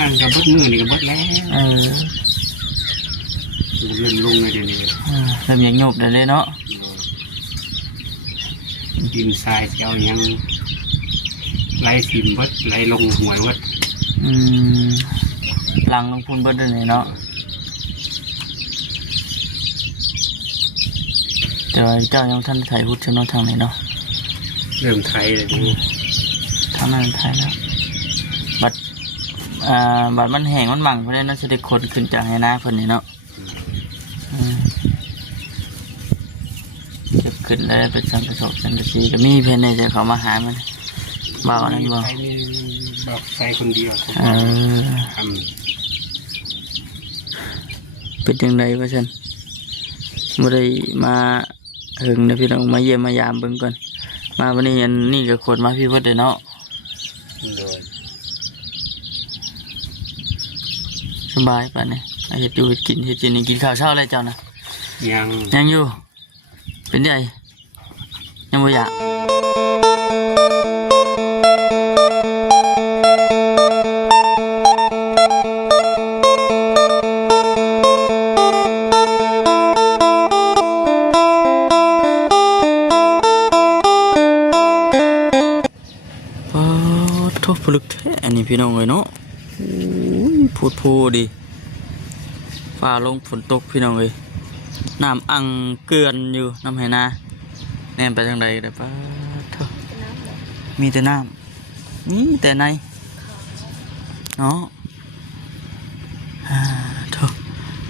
อันกับเบิดมือนี่กับเบิดแล้วเริ่มลงเลยเดี๋ยวนี้เริ่มยังหยุบเลยเนาะดินทรายเจ้ายังไหลทิมเบิดไหลลงหวยเบิดหลังลงพุนเบิดเลยเนาะแต่ว่าเจ้ายังท่านไทยพุทธชนทางไหนเนาะเริ่มไทยเลยดูทางนั้นไทยแล้วบัดมันแห้งมันบังเพราะฉะนั้นจะได้คนขึ้นจากให้หน้าเพิ่นนี่เนาะจะขึ้นแล้วเป็นสันประสบสันตสีก็มีเพื่อนในใจเขามาหามันบ่าวนั่นบ่บอกใส่คนเดียวเป็นยังไงวะฉันไม่ได้มาหึงนะพี่น้องมาเยี่ยมมายามเบิ่งก่อนมาวันนี้อันนี่ก็คนมาพี่เพิ่นเนาะสบายป่ะเนี่ยเห็ดดูเห็ดกินเห็ดกินกินข้าวเช้าอะไรเจ้านะยังอยู่เป็นไงยังไม่อยากทุบผลึกแท้อันนี้พี่น้องเลยเนาะพูดดิฟ้าลงฝนตกพี่น้องเลยน้ำอังเกลือนอยู่น้ำไหนาแนมไปทางใดได้ปะมีแต่น้ำนี่แต่ในเนาะทุก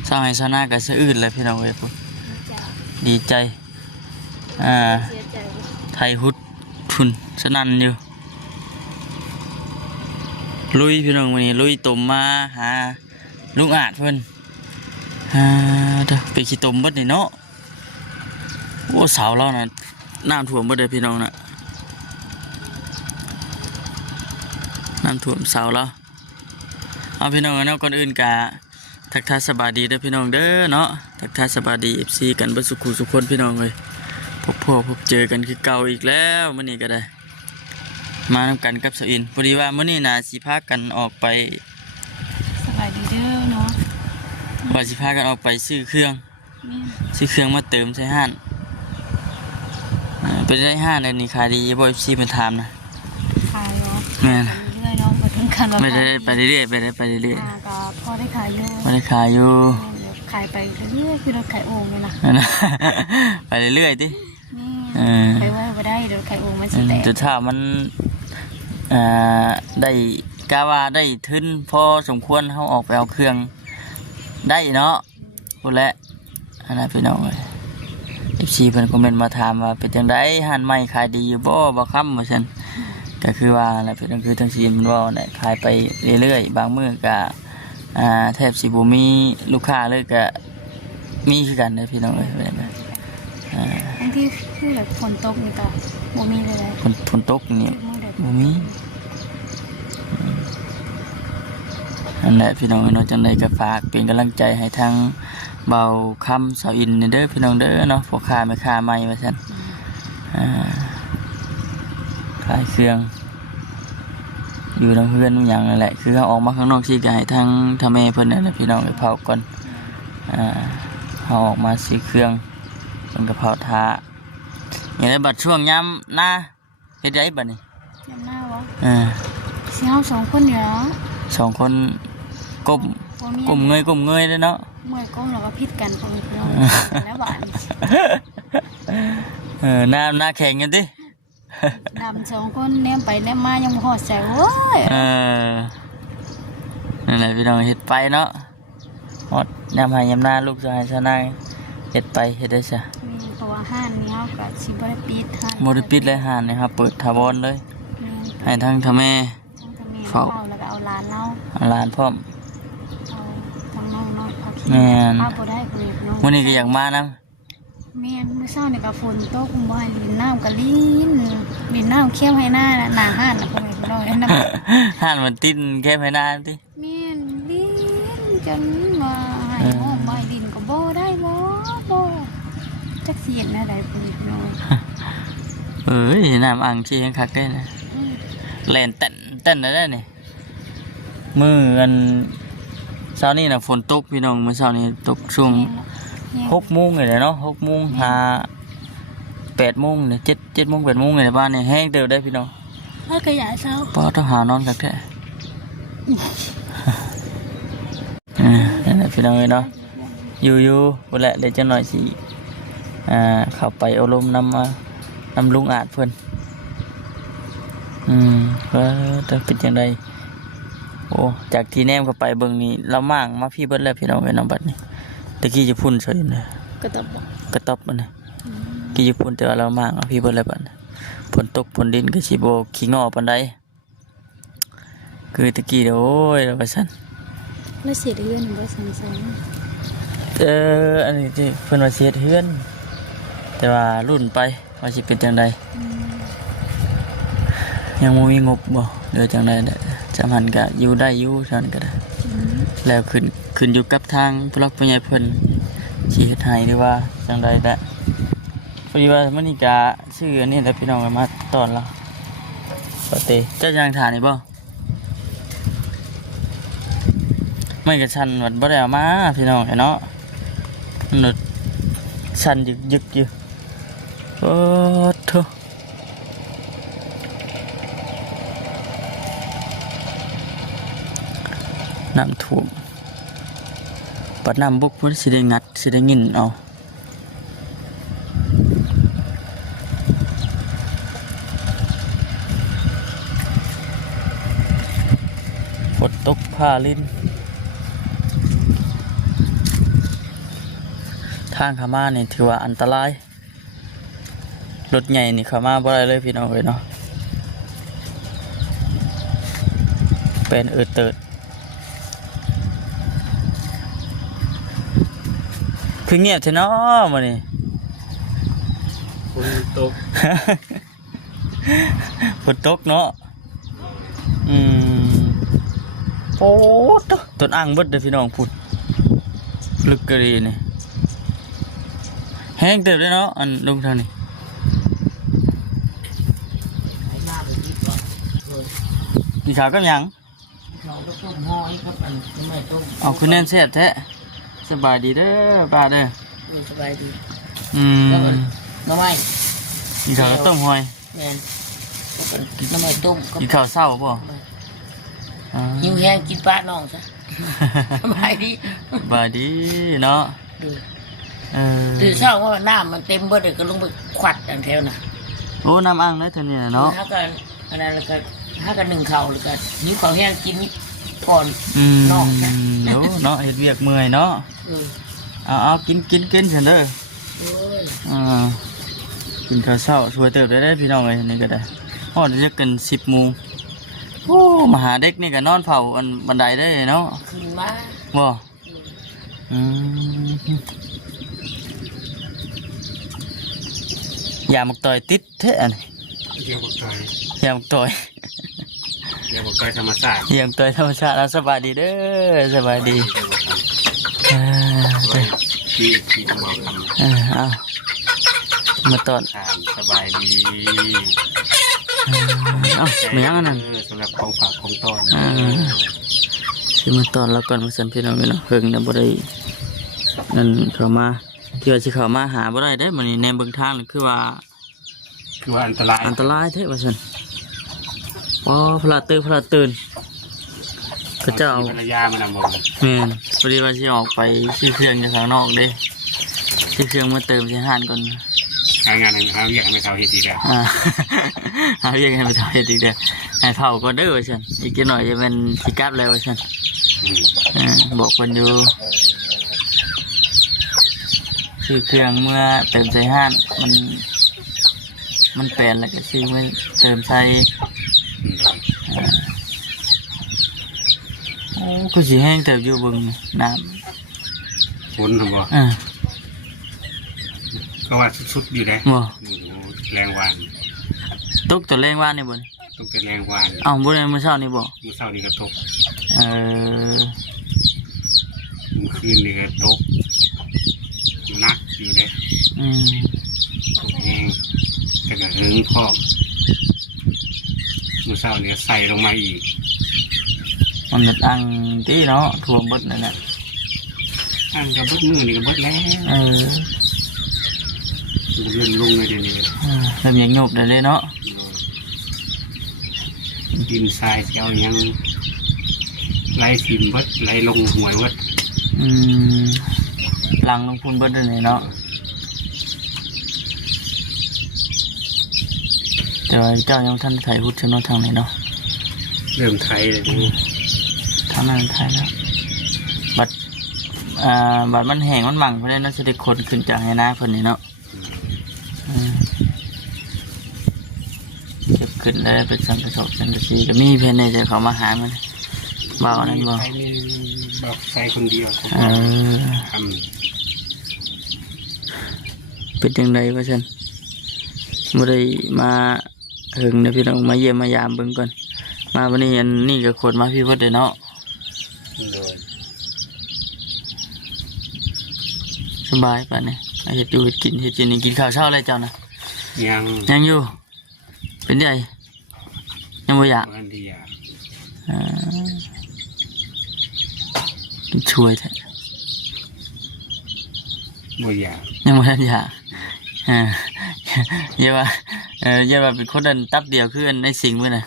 สาวให้ชนะกับสะอื้นเลยพี่น้องเลยปุ๊บดีใจไทยฮุดทุนสนั่นอยู่ลุยพี่น้องวันนี้ลุยตุ่มมาหาลุงอาจเพิ่นไปขี้ตุ่มบัดนี่เนาะโอ้สาวเราน่ะน้ำท่วมบัดเลยพี่น้องน่ะน้ำท่วมสาวเราเอาพี่น้องเนาะก่อนอื่นกะทักทายสบายดีเด้อพี่น้องเด้อเนาะทักทายสบายดีFCกันบ่สุขุสุขคนพี่น้องเลยพบเจอกันคือเก่าอีกแล้วมื้อนี้ก็ได้มาทำกันกับสอินพอดีว่าเมื่อนี้นะสิพากันออกไปสบายดีเด้อเนาะว่าสิพากันออกไปซื้อเครื่องมาเติมใส่ห้านไปได้ห้านในนี่ขายดีบ่อยซีมันทำนะขายเนาะแม่เรื่อยๆเนาะไปถึงกันไม่ได้ไปเรื่อยๆไปเรื่อยๆก็พอได้ขายอยู่ขายไปเรื่อยๆคือรถขายโอ่งเลยนะไปเรื่อยๆดิไปไว้ไม่ได้เดี๋ยวไข่โอ่งมันสิแตกจุดถ้ามันได้กะว่าได้ทึนพอสมควรเขาออกไปเอาเครื่องได้เนาะพูดแล้วอันนั้นพี่น้องเลยFCเพิ่นคอมเมนต์มาถามว่าเป็นจังได๋หันไม้ขายดีอยู่บ่ค้ำว่าซั่นก็คือว่าอะไรเป็นคือทั้ง4มันว่าได้ขายไปเรื่อยๆบางมื้อก็แทบสิบ่มีลูกค้าเลยก็มีคือกันเด้อพี่น้องเอ้ยบางทีคือแบบฝนตกนี่ก็บ่มีเลยฝนตกนี่บ่มีอันแหละพี่น้องเนาะจังได๋ก็ฝากเป็นกำลังใจให้ทางเบาคำสาวอินเด้อพี่น้องเด้อเนาะพ่อค้าแม่ค้าใหม่ว่าซั่นขายเครื่องอยู่ทางเพื่อนอย่างนั่นแหละคือเขาออกมาข้างนอกสิก็ให้ทางแม่เพิ่นนั่นแหละพี่น้องไปเผาก่อนเขาออกมาซื้อเครื่องเป็นกระเพราท้าอย่างไรบัดช่วงย้ำหน้าเฮ็ดได้บัดนี่ย้ำหน้าวะสิเฮา2คนเดียว2คนก้มเงยเลยเนาะเมื่อยก้มแล้วก็พิษกันตรงนี้เนาะแล้วบาดหน้าแข็งกันดิดำ2คนแนมไปแนมมายังบ่ฮอดแซวโอ้ยนั่นแหละพี่น้องเฮ็ดไปเนาะฮอดยามหายามหน้าลูกชายชนายเฮ็ดไปเฮ็ดได้ซะเพราะว่าห้านนี้เฮาก็สิบ่ได้ปิดห้านบ่ได้ปิดเลยห้านนี่ครับเปิดถาวรเลยให้ทั้งแม่เฝ้าแล้วก็เอาหลานเราเอาหลานพร้อมทั้งน้องน้อยพักแม่นบ่ได้เพิ่นน้องมื้อนี้ก็อยากมานํแม่นมื้อเช้านี่ก็ฝนตกบ่ให้ลินน้ำก็ลินน้ำเคี้ยวให้หน้าหน้าห้านน่ะพ่อแม่พี่น้องน้ำห้านมันติ้นแค่ให้หน้าติแม่นลินจนว่าให้ห้องบ่ให้ลินก็บ่ได้บ่จักสิเฮ็ดแนวใดพ่อแม่พี่น้องน้ำอังสิยังคักได้นะแล่นเต้นได้นี่ มื้ออันเช้านี้น่ะฝนตกพี่น้องมื้อเช้านี้ตกช่วง6 โมงนี่แหละเนาะ6 โมงหา8 โมงเนี่ย7 โมง 8 โมงนี่บ้านนี่แห้งเติบได้พี่น้อง ถ้ากระยาเช้า พอต้องหานอนกันแท้นั่นแหละพี่น้องเอ้ยเนาะอยู่ๆพุ่นแหละเดี๋ยวจังหน่อยสิเข้าไปอบรมนำลุงอาจเพิ่นว่าจะเป็นจังไดโอ้จากที่แนมเข้าไปเบิ่งนี่เรามั่างมาพี่เบิดแล้วพี่น้องเอ้ยน้องบัดนี้ตะกี้จะพุ่นใส่นะ กระตับบ่ กระต๊อบมันนะกี่จะพุ่นแต่ว่าเรามั่างมาพี่เบิดแล้วบัดนี้ฝนตกฝนดินก็สิบ่ขี้งอปานใดคือตะกี้โอ้ยเราว่าซั่น แล้วเสียเดือนบ่สังสาร อันนี้ที่เพิ่นว่าสิเฮ็ดเฮือนแต่ว่ารุ่นไปว่าสิเป็นจังไดยังบ่มีงบบ่เดี๋ยวจังได๋จำหันก็อยู่ได้อยู่ซั่นก็ได้แล้วขึ้นอยู่กับทางผู้หลักผู้ใหญ่เพิ่นสิเฮ็ดให้หรือว่าจังได๋แหละพอดีว่ามื้อนี้ก็ชื่ออันนี้แหละพี่น้องมาตอนละปะเตเจ้ายังทานนี่บ่ไม่กระชันวัดบ่ได้เอามาพี่น้องเนาะหนุดชันยึกอยู่โอ้โธ่น้ำท่วมปัดน้ำบุกพุ่นสิได้งัดสิได้งินเอาฝนตกผ้าลิ้นทางขามานี่ถือว่าอันตรายรถใหญ่นี่ขามาบ่ได้เลยพี่น้องเลยเนาะเป็นเติดคือเงียบเถอะเนาะมื้อนี้ ฝนตก ฝนตกเนาะโอ้ต้นอ่างเบิดเด้อพี่น้องพูดลึกกะดีนี่แห้งเติบเลยเนาะอันลงทางนี้กินข้าวกับหยังเอาคุณแน่นแซ่บแท้สบายดีเด้อป้าเด้อ สบายดี น้ำไม้ กินข้าวกับต้มหอย แมนน้ำไม้ต้ม กินข้าวเช้าป่ะ หิวแห้งกินปลาน้องซะสบายดี สบายดีเนาะ ตื่นเช้าว่าน้ำมันเต็มเบิดเลยก็ลงไปขวัดอันแถวน่ะ โอ้น้ำอ่างนะเท่านี้เนาะ ถ้ากันอันนั้นแล้วก็ถ้ากันหนึ่งเข่าแล้วก็นิ้วเขาแห้งกินก่อนนอกนะ เนาะเฮ็ดเวียกเมื่อยเนาะเอากินฉันเด้อกินข้าวเช้าช่วยเติบได้พี่น้องเลยนี่ก็ได้พอจะกัน10 โมงโอ้มาหาเด็กนี่ก็นอนเผาอันบันไดได้เนาะ ขึ้นมา บ่ยามักต่อยติดแท้อัน เดี๋ยวบอกต่อย ยามักต่อย เดี๋ยวบอกต่อยธรรมศาสตร์ ยามักต่อยธรรมชาติแล้วสบายดีเด้อสบายดี ที่ต้องบอกคำ เอามาตอน ทานสบายดี มีอย่างนั้น สำหรับของฝากของต้อน สิมาตอนแล้วก่อนมาสันพี่น้องเนาะเพิ่งนะบ่ได้นั่นเข้ามาที่ว่าสิเข้ามาหาบ่ได้ได้มื้อนี้ในเบิ่งทางนี่คือว่า อันตราย อันตรายแท้ว่าซั่นพลาตื่นเขาเจ้า ภรรยามันนำบอก แม่นพอดีว่าสิออกไปซื้อเครื่องจากข้างนอกเด้ซื้อเครื่องมาเติมที่ห้านก่อน หางานหาเรียกไม่เขาเฮ็ดอีกแล้ว เอาเรียกให้มาทำเฮ็ดอีกเด้อให้เผาก็เด้อว่าซั่นอีกจักหน่อยจะเป็นสิกลับแล้วว่าซั่นบอกเพิ่นอยู่ซื้อเครื่องเมื่อเติมใส่ห้านมันแปลนแล้วก็ซื้อมาเติมใส่โอ้คือสิแห้งเติบอยู่เบิ่งน้ำ ฝนทำบ่ ก็ว่าสุดๆอยู่ได้ บ่ แรงวาน ตกตัวแรงว่านนี่บ่นี่ ต้องเป็นแรงวาน อ้าวบ่ได้มื้อเช้านี่บ่ เมื่อเช้านี่ก็ตก เออ เมื่อคืนนี่ก็ตกหนักอยู่เลยตกเองแต่ก็หึงพร้อมเมื่อเช้านี่ใส่ลงมาอีก มันจะตั้งที่เนาะท่วมเบดนั่นแหละ อันกับเบิดมือนี่กับเบิดแล้วเลื่อนลงเลยเดี๋ยวนี้ เริ่มยังโยบได้เลยเนาะ ดินทรายเจ้ายังไหลทิมเบิดไหลลงหวยเบิด หลังลงพุ่นเบดเลยเนาะแต่ว่าเจ้ายังท่านไทยพุทธชนทางไหนเนาะ เริ่มไทยเลยดู ทางนั้นไทยแล้วบัดมันแห้งมันหมั่งเพราะฉะนั้นจะได้คนขึ้นจากให้หน้าเพิ่นนี่เนาะเก็บขึ้นได้เป็นสังกระสอบสังกะสีก็มีเพื่อนในใจเขามาหามันเบานั่นบ่ ไทยนี่บอกใส่คนเดียวท เป็นยังไงวะฉันบ่ได้มาถึงนะพี่น้องมาเยี่ยมมายามเบิ่งก่อนมาวันนี้อันนี่ก็คนมาพี่เพิ่นได้เนาะ ำเลย สบายป่ะเนี่ยเฮ็ดอยู่เฮ็ดกินนี่กินข้าวเช้าอะไรเจ้านะ ยัง อยู่เป็นไงยังบ่อยาก วันที่อยาก ช่วยแท้ บ่อยาก ยังบ่ทันอยากอย่าว่าเป็นคนเดินตับเดียวคือในสิ่งมื้อน่ะ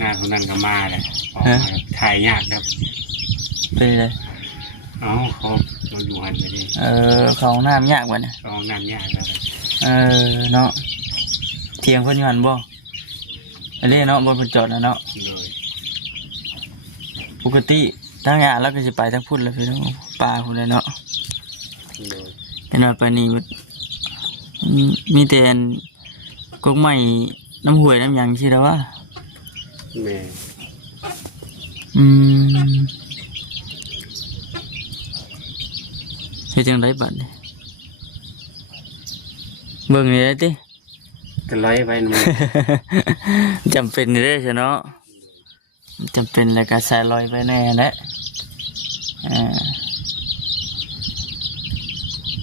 งานคนนั้นก็มาเลยออกมาถ่ายยากครับ เป็นไง เอาเขาเราอยู่หันไปดิ เข้าห้องน้ำยากบ่เนี่ย ลองน้ำยากครับ เนาะเที่ยงเพิ่นอยู่หั่นบ่ไอ้เล่เนาะบ่เพิ่นจอดน่ะเนาะ เลย ปกติทางยาแล้วก็สิไปทางพุ่นแล้วพี่น้องป่าพุ่นเลยเนาะ เลย แต่น่ะไปนี่มีแต่กกไม้น้ำห้วยน้ำหยังสิแล้วว่า แม่ เฮ็ดจังไดบัดนี่เบิ่งนี่ได้ติ ก็ร้อยไว้หนึ่ง จำเป็นนี่เด้อเนาะจำเป็นแล้วก็ใส่ลอยไปแน่แหละ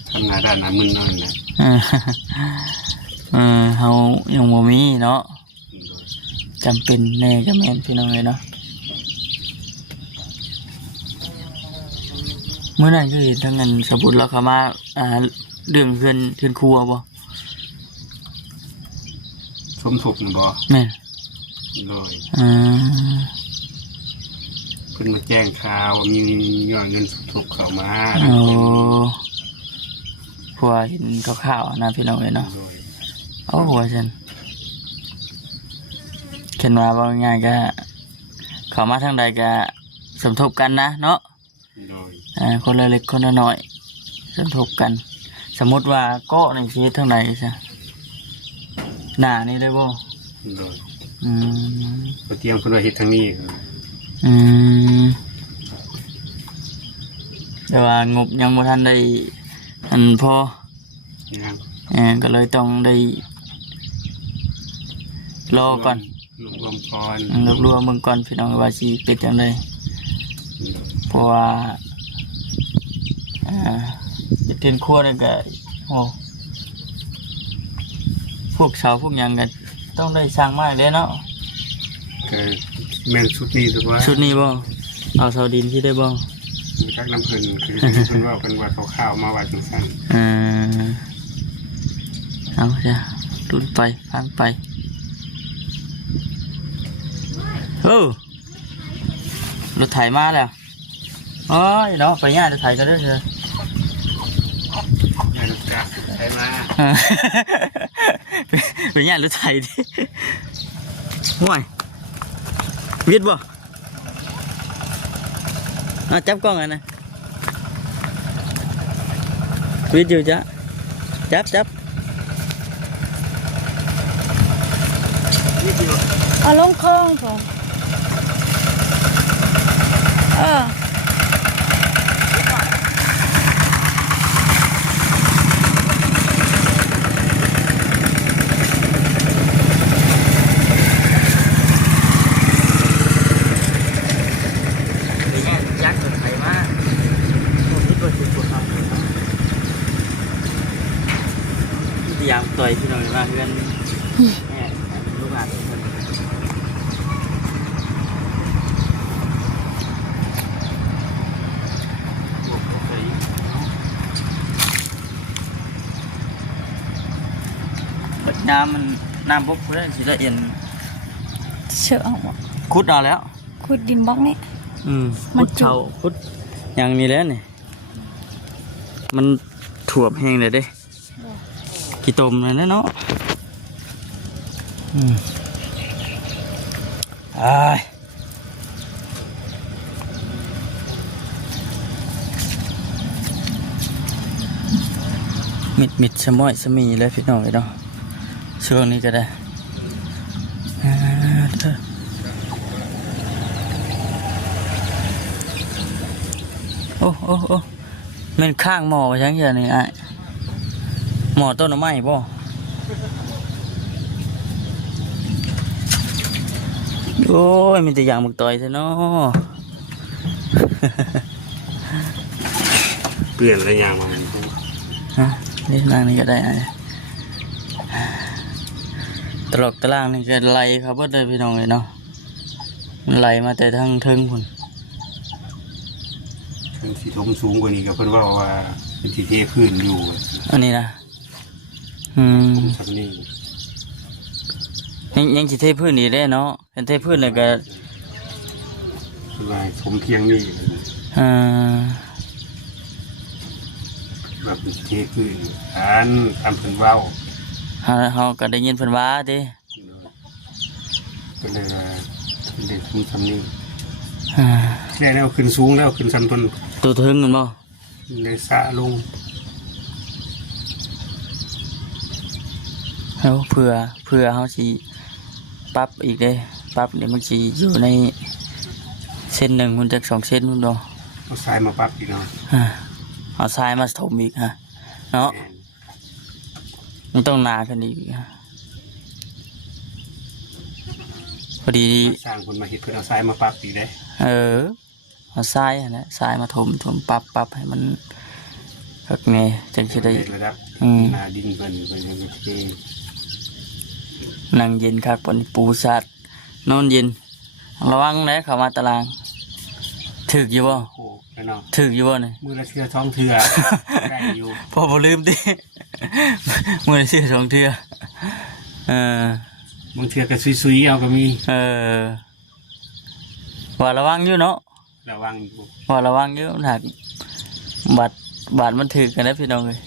ทำงานด้านน้ำมึนนอนนะ เฮายังบ่มีเนาะจำเป็นแน่ก็แม่นพี่น้องเลยเนาะเมื่อนั้นก็เห็นทั้งนั้นสบุญแล้วเขามาเรื่องเพื่อนครัวบ่ สมทบนะบ่ แม่น เลยเพิ่นมาแจ้งข่าวว่ามียอดเงินสมทบเข้ามา พวกเห็นข่าวๆนะพี่น้องเลยเนาะ เลย เอาหัวฉันเขียนมาว่าง่ายก็เขามาทางใดก็สมทบกันนะเนาะ เลย คนละเล็กคนละน้อยสมทบกัน สมมติว่าเกาะในชีวิตทางไหนใช่หน้านี่ได้บ่ เลย บ่ เตรียมคนว่าเฮ็ดทางนี้ แต่ว่างบยังบ่ทันได้อันพอ ยัง ก็เลยต้องได้รอก่อน รวมก่อน รวมเบิ่งก่อนพี่น้องว่าสิเป็นจังไดเพราะว่าจะเตียนครัวนั่นก็โอ้พวกเสาพวกหยังก็ต้องได้สร้างไม้เลยเนาะ ก็แม่นชุดนี้ถูกว่า ชุดนี้บ่เอาเสาดินที่ได้บ่ มีจักน้ำเพิ่นคือเพิ่นว่าเพิ่นว่าเขาข้าวมาไว้จังซั่น เอาจ้ะดุนไปฟังไปรถไถมาแล้วโอ้ยเนาะไปง่ายรถไถก็ได้เถอะ แม่นจักใช่มา ไปง่ายรถไถดิห่วยวิดบ่จับกล้องอันนะวิดอยู่จ้ะจับเอาลงคลองผมยักษ์ไถมาผมคิดว่าจะปวดท้องเลยเนาะพยายามต่อยพี่น้องมาเพื่อนลูกหลานทุกคน น้ำมันน้ำปุ๊บเพื่อนสิละเอียด เชื่อเอาบ่ ขุดเอาแล้ว ขุดดินบล็อกนี่ มั ขุ น ด จุ เช่าขุดอย่างนี้แล้วนี่มันถ่วมแห้งเลยเด้กี่ตมเลยนะเนาะอ้ายมิดสมอยสมีเลยพี่น้องเนาะช่วงนี้ก็ได้โอ้มันข้างหมอไปชั้งเดียวนี่ไอ้หมอต้นไม้ป่ะโอ้ยมีแต่อย่างมึกต่อยซะเนาะ เปลี่ยนอะไรอย่างมามัน ฮะนี่นั่งนี่ก็ได้ไอ้ตลกตารางนี่ก็ไล่ครับเบิดเลยพี่น้องเลยเนาะมันไหลมาแต่ทางเทิงพุ่น เป็นสีทมสูงกว่านี้ก็เพิ่นว่าเป็นสีเทพื้นอยู่ อันนี้นะสำนี่ ยังสิเทพื้นนี่ได้เนาะเป็นเทพื้นเลยก็ คือว่าสมเพียงนี่ อ่า แบบเป็นเทพื้นอันทำเพิ่นเว้า เฮาก็ได้ยินเพิ่นว่าติ ก็เลยว่าเด็กคุณสำนี่ อ่า แค่แล้วขึ้นสูงแล้วขึ้นสันต้น ตัวถึงกันบ่ ในสระลง เฮาเผื่อเฮาสิปรับอีกเด้ปรับนี่มันสิอยู่ในเส้นหนึ่งมันจัก2เส้นพุ่นดอก เอาทรายมาปักอีกเนาะ เอาทรายมาถมอีกฮะเนาะมันต้องหนาขึ้นอีกฮะพอดี สร้างคนมาเห็ดเพื่อเอาทรายมาปักอีกได้ เอาทรายนั่นแหละทรายมาถมปรับให้มันแบบไงจังสิได้ ระดับนาดินเพิ่นยังเท นั่งเย็นครับวันนี้ปูสัตว์นอนเย็นระวังนะเข้ามาตารางถึกอยู่บ่ โอ้ไปเนาะ ถึกอยู่บ่เนี่ย มือละเทือท้องเทือได้อยู่ พอบ่ลืมติมื้อนี้สิ2เทื่อเออบ างเทือก็ซุยๆเอาก็มี ว่าระวังอยู่เนาะ ระวังอยู่ ว่าระวังอยู่หากบาดมันถึกกันนะพี่น้องเอ้ย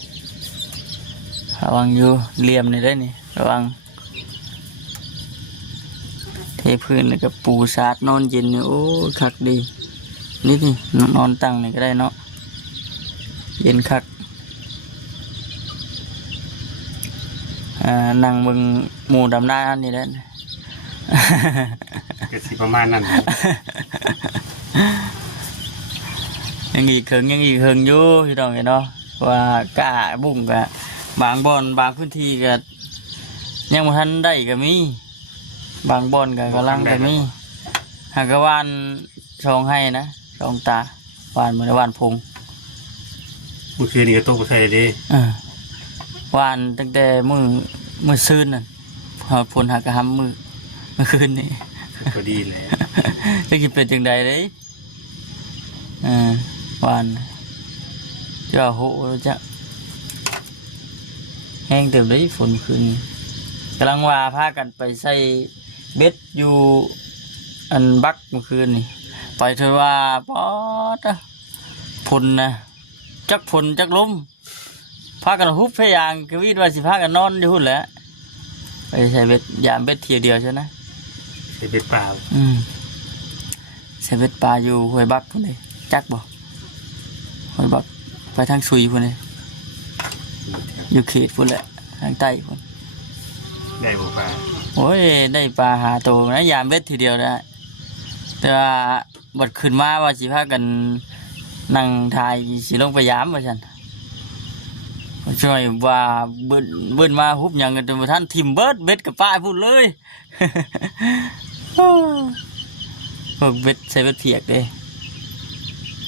ระวังอยู่เหลี่ยมนี่ได้นี่ระวังเทพื้นแล้วก็ปูสาดนอนเย็นนี่โอ้คักดีนี่นอนตั้งนี่ก็ได้เนาะเย็นคักนั่งเบิ่งหมู่ดำหน้าอันนี้แหละ ก็สิประมาณนั้น ยังอีกเคิงอยู่พี่น้องเนาะว่ากล้าบุ้งกะบางบ่อนบางพื้นที่ก็ยังบ่ทันได้ก็มีบางบ่อนก็กำลังก็มีหากวานช่องให้นะช่องตาวานเหมือนวานพง เมื่อคืนนี้ก็ตกไปใส่เด้ วานตั้งแต่มื้อซืนน่ะฝนหากระหำมื้อคืนนี่ ก็ดีแหละ จะกินเป็นจังใดเด้วานจะโหจะแห้งเต็มเลยฝนคืนกำลังว่าพากันไปใส่เบ็ดอยู่อันบักเมื่อคืนนี่ไปเถอะว่าป๊อดฝนนะจักฝนจักลมพากันฮุบพยางกวิดว่าสิพากันนอนอยู่หุ่นแหละไปใส่เบ็ดยามเบ็ดเทียเดียวใช่ไหม ใส่เป็ดเปล่า ใส่เบ็ดปลาอยู่ห้วยบักพุ่นเลยจักบ่ห้วยบักไปทางซุยพุ่นเลยอยู่เขตพุ่นแหละทางใต้พุ่น ได้บ่ปลา โอ้ยได้ปลาหาตัวนะยามเบ็ดทีเดียวได้แต่ว่าบัดขึ้นมาว่าสิพากันนั่งทายสิลงไปยามว่าซั่นช่วยว่าเบิ้นมาฮุบหยังกันจนบ่ทันทิ่มเบิดเบ็ดกับปลาพุ่นเลย พวกเบ็ดใส่เบ็ดเพียกเด้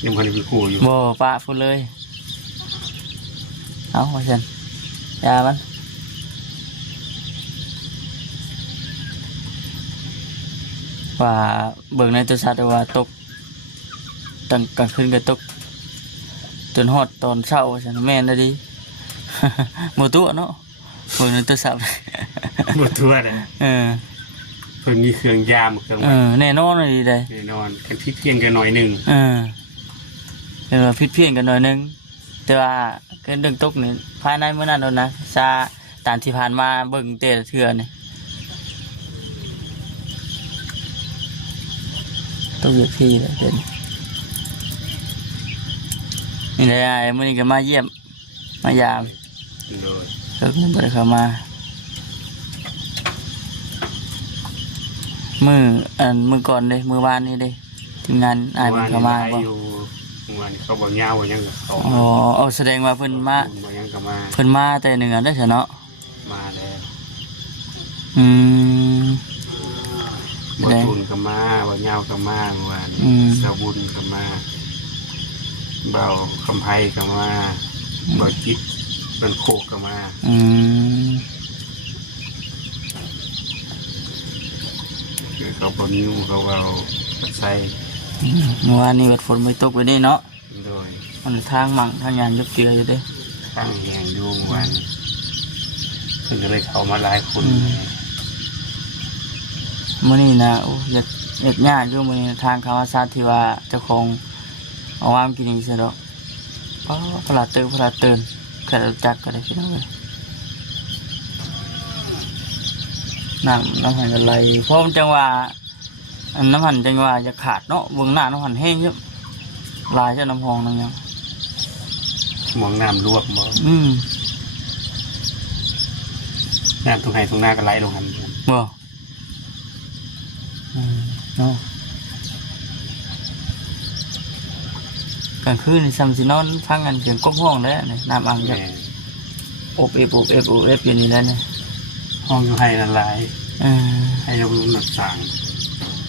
ยังพันไปกู้อยู่ บ่ปลาพุ่นเลยเอาว่าซั่นยามันว่าเบิ่งในโทรศัพท์ว่าตกตั้งกลางคืนก็ตกจนฮอดตอนเช้าว่าซั่นแม่นได้ดี หมู่ตัวเนาะ คนนั้นตัวสับ บ่ทั่วเลย เออ เพิ่นมีเครื่องยามเครื่อง แน่นอนเลยได้ แน่นอนกันพิเพียงกันหน่อยหนึง เป็นว่าผิดเพี้ยนกันหน่อยนึงแต่ว่าเกินเรื่องตกนี่ภายในเมื่อนั้นโดนนะซาตามที่ผ่านมาเบิ่งเตะเถื่อนี่ต้องอยู่ที่เลยเป็นนี่เลยไอ้มื่อนี้ก็มาเยี่ยมมายาม โดย เพิ่งบ่ได้เข้ามามือก่อนเลยมือวานนี่เลยทีมงานอ่านเข้ามาบ่ อยู่วันเขาบ่ยาวบ่ยังก็เขา อ๋อเอาแสดงว่าเพิ่นมา บ่ยังก็มา เพิ่นมาแต่เหนือได้อเนาะ มาแล้ว อืม บ่ตุนก็มาบ่ยาวก็มาเมื่อวาน อืม สาวบุญก็มาเบาคำไพก็มาบ่จิตบันโคกก็มา อืม คือเขาบ่นิ้วเขาเอาใส่ เมื่อวานนี้ฝนไม่ตกไปนี่เนาะ โดย มันทางมั่งทางยานยกเกียร์อยู่เด้ ตั้งแหงอยู่เมื่อวานเพิ่นก็เลยเข้ามาหลายคน มื้อนี้นะโอ้อยากยากอยู่มื้อนี้ทางเขาว่าซาที่ว่าเจ้าของเอาวามกินนี่ซะดอกอ๋อพลาดเตือนแค่รู้จักก็ได้พี่น้องเอ้ยน้ำหันกันไหลเพราะมันจังว่าอันน้ำหันจังว่าจะขาดเนาะเบิ่งหน้าน้ำหันแห้งเยอะลายเจ้าน้ำหองนั่นยัง มองน้ำรวบบ่ อืม น้ำตรงไหนตรงหน้าก็ไหลลงหัน บ่เนาะกลางคืนนี่ซ้ำสินอนฟังกันเสียงก๊อกห้องแล้วนี่น้ำอ่างจะ แม่ อบเอฟอยู่นี่แล้วเนี่ย ห้องอยู่ให้ละลาย เออ ให้เราหนักสั่ง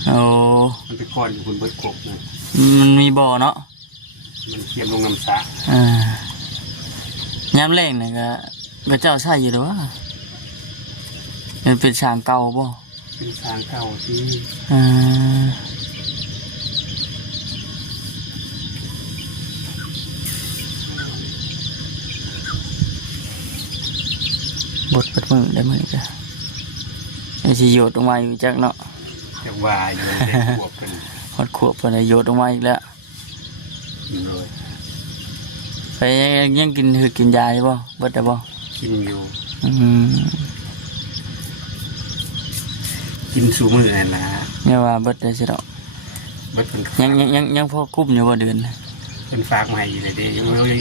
โอ้ มันไปก้อนอยู่บนเบิดกบนะ มันมีบ่อเนาะ มันเทียมลงน้ำสระ ยามแรงเนี่ยก็เจ้าใช่อยู่หรือว่ามันเป็นช่างเก่าบ่ เป็นสางเก่าที่ เออบดเปิดมือได้ไหมจ้ะไอ้ที่โยดออกมาอยู่จักเนาะ จะว่าอยู่เลยได้ขวบเป็น ฮอดขวบเพิ่นให้โยดออกมาอีกแล้ว เลย ไปยังกินกินยาอยู่บ่เบิดได้บ่ กินอยู่ อืม กินสูมือนั่นละ เนี่ยว่าเบิดได้สิดอก เบิดเป็น ยังพอคุ้มอยู่บ่เดือน เป็นฝากมาอีกเลยเด้ยังไม่ได้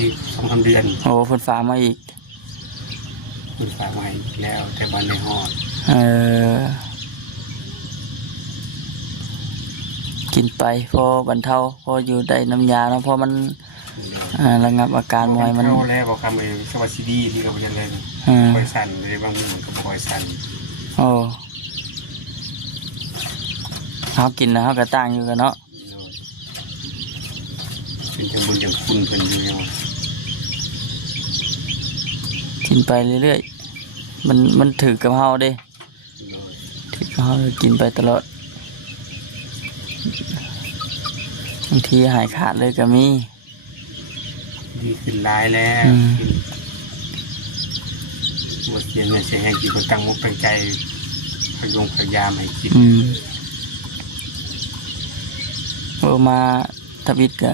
2-3 เดือน โอ้เพิ่นฝากมาอีก เป็นฝากมาอีกแล้ว แต่วันในหอด กินไปพอบรรเทาพออยู่ได้น้ำยาแล้วพอมันระงับอาการมวยมัน เข้าแล้วบอกคำเลยสวัสดีที่กับยันเลย อ่า คอยสั่นเลยบางมือก็คอยสั่น โอ้เขากินแล้วเขาก็ตั้งอยู่กันเนาะ เป็นจังบุญจังคุณเป็นอยู่ยัง กินไปเรื่อยๆมันถือกับเฮาเด้ถือกับเฮากินไปตลอดบางทีหายขาดเลยก็มี ดีขึ้นหลายแล้วบทเรียนเนี่ยใช้แห่งกินคนตั้งมุกตั้งใจพยายามให้กิน มาทวิตก็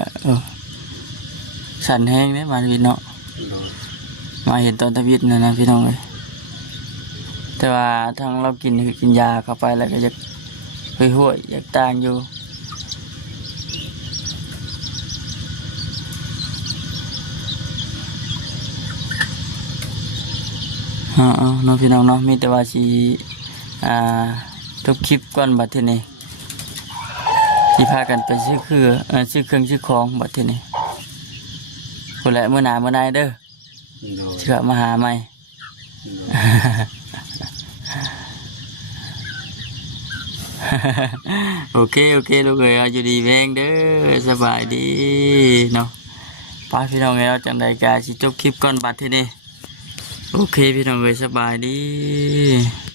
สั่นแห้งเนี่ยมาทวิตเนาะมาเห็นตอนทวิตนะพี่น้องเลยแต่ว่าทางเรากินยาเข้าไปแล้วก็จะห่วยอยากต่างอยู่น้องพี่น้องเนาะมีแต่ว่าสิทุกคลิปก่อนบัดทีนี้ที่พากันไปซื้อเครื่องซื้อของบัดทีนี้คนละเมื่อหนาเมื่อไหร่เด้อเชื่อมาหาใหม่ โอเคลูกเอ๋ยอยู่ดีแพงเด้อสบายดีเนาะป้าพี่น้องเอ๋ยจังใดกาสิจบคลิปก่อนบัดทีนี้โอเคพี่น้องเอ๋ยสบายดี